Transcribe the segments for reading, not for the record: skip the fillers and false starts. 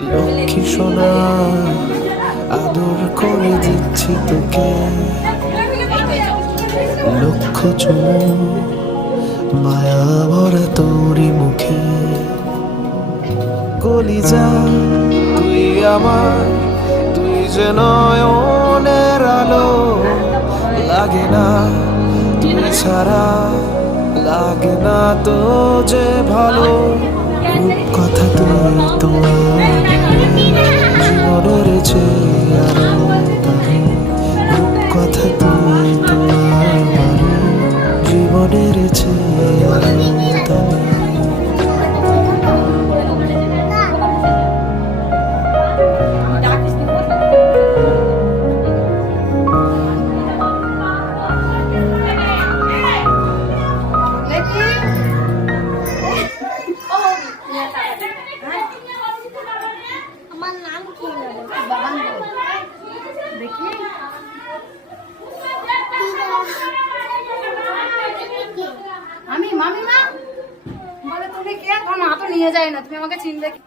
লক্ষ্মী সোনা আদর করে দিচ্ছি তোকে, লক্ষ চুমু মায়া ভরা তোরই মুখে। কলিজা তুই আমার, তুই যে নয়নের আলো, লাগে না তুই ছাড়া, লাগে না তো যে ভালো। কথা তুই তোমার জীবনের চেয়ে আরো দামি, কথা তুই তোমার জীবনের চেয়ে আরো দামি। আমার নাম কি বাবা দেখি আমি মামিমা বলে তুমি কে? তোমার মা তো নিয়ে যায় না, তুমি আমাকে চিনবে কি?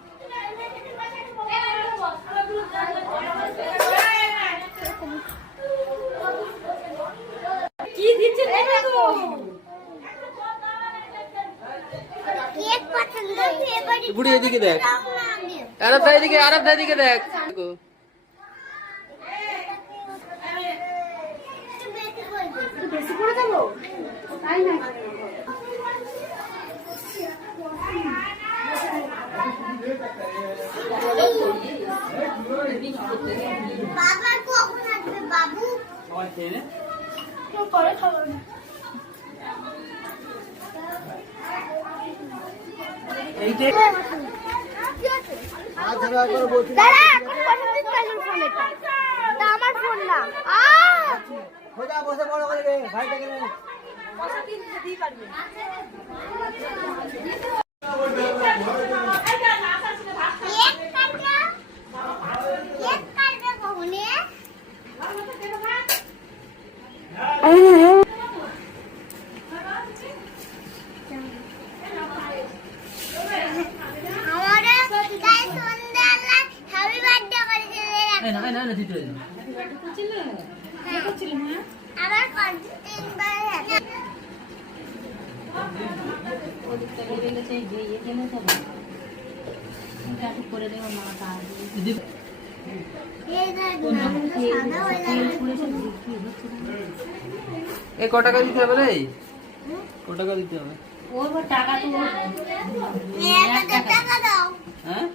কি দিচ্ছে দেখো তো, কেক পছন্দ ফেভারিট। বুড়ি এদিকে দেখ, আরব ভাই এদিকে, আরব ভাই এদিকে দেখ। বেশি করে দেবো তাই না? বাবা কখন আসবে বাবু? পরে খাবো না। দাদা এখন পছন্দ স্পেশাল ফোন, এটা আমার ফোন না। বসে বড় করে দে ভাইটাকে নে। এ ক টাকা দিতে হবে রে? ক টাকা দিতে হবে? টাকা তো 1000 টাকা দাও। হ্যাঁ